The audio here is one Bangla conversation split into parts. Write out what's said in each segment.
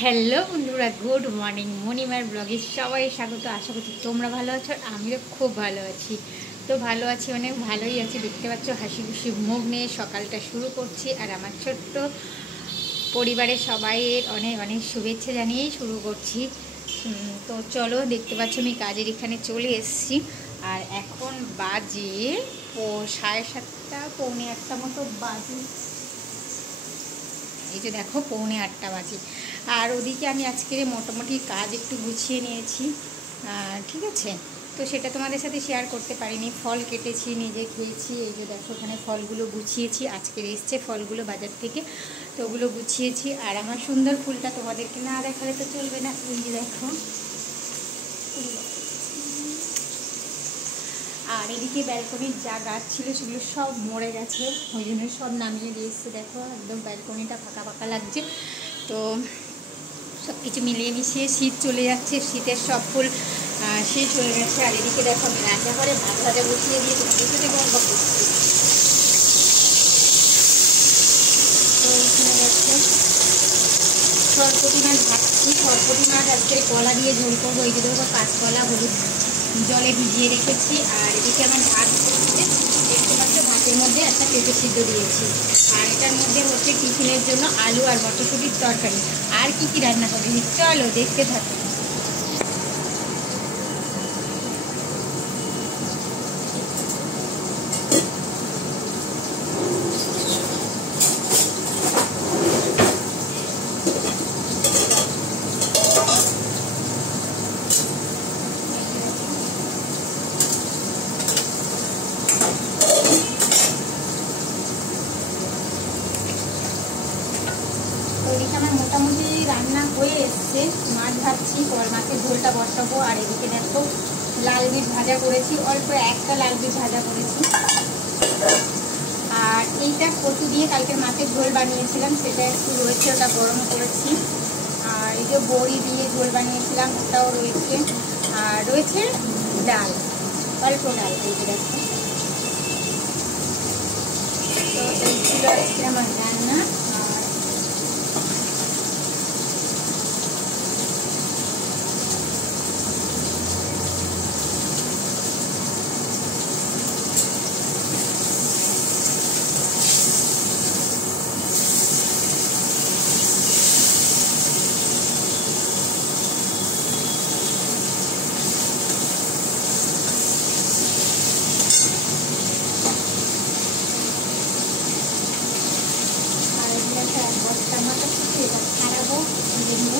হ্যালো বন্ধুরা, গুড মর্নিং। মণিমার ব্লগে সবাই স্বাগত। আশা করছি তোমরা ভালো আছো, আর আমিও খুব ভালো আছি। তো ভালো আছি, অনেক ভালোই আছি। দেখতে পাচ্ছ হাসি খুশি মুখ নিয়ে সকালটা শুরু করছি, আর আমার ছোট্ট পরিবারের সবাইয়ের অনেক অনেক শুভেচ্ছা জানিয়েই শুরু করছি। তো চলো, দেখতে পাচ্ছ আমি কাজের এখানে চলে এসেছি, আর এখন বাজে 7:30, পৌনে 8টা মতো বাজে। এই যে দেখো, পৌনে 8টা বাজে। আর ওদিকে আমি আজকের মোটামুটি কাজ একটু গুছিয়ে নিয়েছি, ঠিক আছে। তো সেটা তোমাদের সাথে শেয়ার করতে পারিনি। ফল কেটেছি, নিজে খেয়েছি। এই যে দেখো, এখানে ফলগুলো গুছিয়েছি। আজকের এসছে ফলগুলো বাজার থেকে, তো ওগুলো গুছিয়েছি। আর আমার সুন্দর ফুলটা তোমাদেরকে না দেখালে তো চলবে না। এই যে দেখো, আর এদিকে ব্যালকনির যা গাছ ছিল সেগুলো সব মরে গেছে, ওই জন্য সব নামিয়ে দিয়ে এসছে। দেখো, একদম ব্যালকনিটা ফাঁকা ফাঁকা লাগছে। তো সব কিছু মিলিয়ে মিশিয়ে শীত চলে যাচ্ছে, শীতের সব ফুল শেষ হয়ে গেছে। আর এদিকে দেখো, আমি রান্নাঘরে ভাত ভাজা বসিয়ে দিয়ে তোমাদের সাথে গল্প করছি। তো এইখানে দেখো, সরপটি মাছ ভাজছি। সরপটি মাছ আজকে কলা দিয়ে ঝোল করবো। এই যে দেখো, কাঁচকলা হলুদ জলে ভিজিয়ে রেখেছি। আর এদিকে আমার ভাত হচ্ছে, দেখতে পাচ্ছ ভাতের মধ্যে একটা পেঁপে সিদ্ধ দিয়েছি। আর এটার মধ্যে হচ্ছে টিফিনের জন্য আলু আর মটরশুঁটির তরকারি। আর কি কি রান্না করবি চলো দেখতে থাকো। এদিকে আমার মোটামুটি রান্না হয়ে এসছে। মাছ ভাজছি, পর মাছের ঝোলটা বসাবো। আর এদিকে দেখো, লাল বীজ ভাজা করেছি, অল্প একটা লাল বীজ ভাজা করেছি। আর এইটা কচু দিয়ে কালকে মাছের ঝোল বানিয়েছিলাম, সেটা একটু রয়েছে, ওটা গরম করেছি। আর এই যে বড়ি দিয়ে ঝোল বানিয়েছিলাম, ওটাও রয়েছে। আর রয়েছে ডাল, অল্প ডাল। এই যে দেখো, তো এই ছিল আজকে আমার রান্না। বস্তা মাথা থেকে এটা ছাড়াবো জন্য।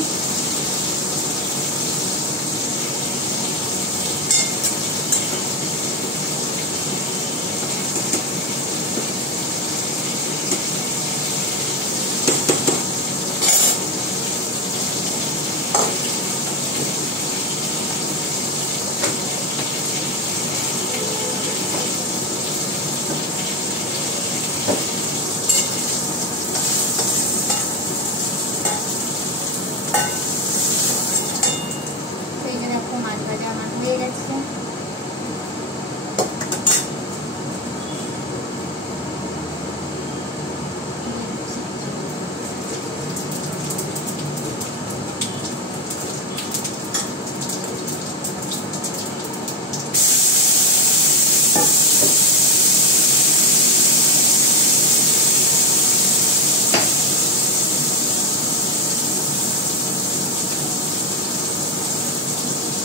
মাছ ভাজা আমার হয়ে গেছে।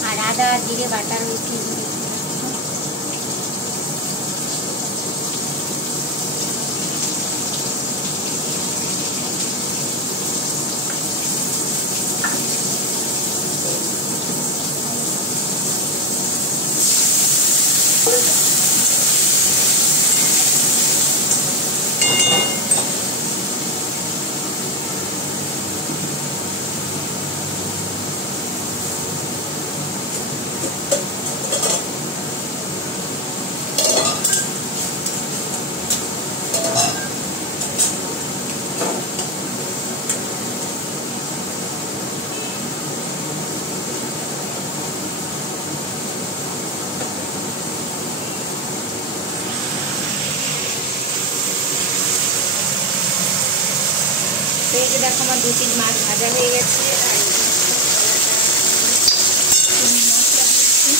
আর আদা জিরে বাটা রয়েছে। এদিকে দেখো আমার 2-3 মাছ ভাজা হয়ে গেছে। আর মশলা দিয়েছি।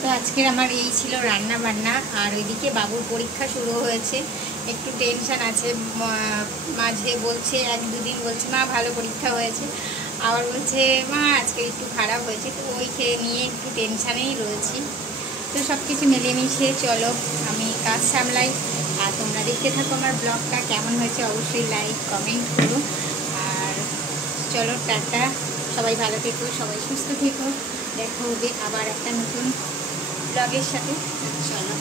তো আজকের আমার এই ছিল রান্না বান্না। আর ওইদিকে বাবুর পরীক্ষা শুরু হয়েছে, একটু টেনশান আছে। মাঝে বলছে 1-2 দিন বলছে মা ভালো পরীক্ষা হয়েছে, আবার বলছে মা আজকে একটু খারাপ হয়েছে। তো ওই খেয়ে নিয়ে একটু টেনশানেই রয়েছি। তো সব কিছু মিলিয়ে মিশিয়ে চলো আমি কাজ সামলাই। আর তোমরা দেখতে থাকো আমার ব্লগটা, কেমন হয়েছে অবশ্যই লাইক কমেন্ট করো। আর চলো টাটা, সবাই ভালো থেকো, সবাই সুস্থ থেকো। দেখা হবে আবার একটা নতুন ব্লগের সাথে। চলো।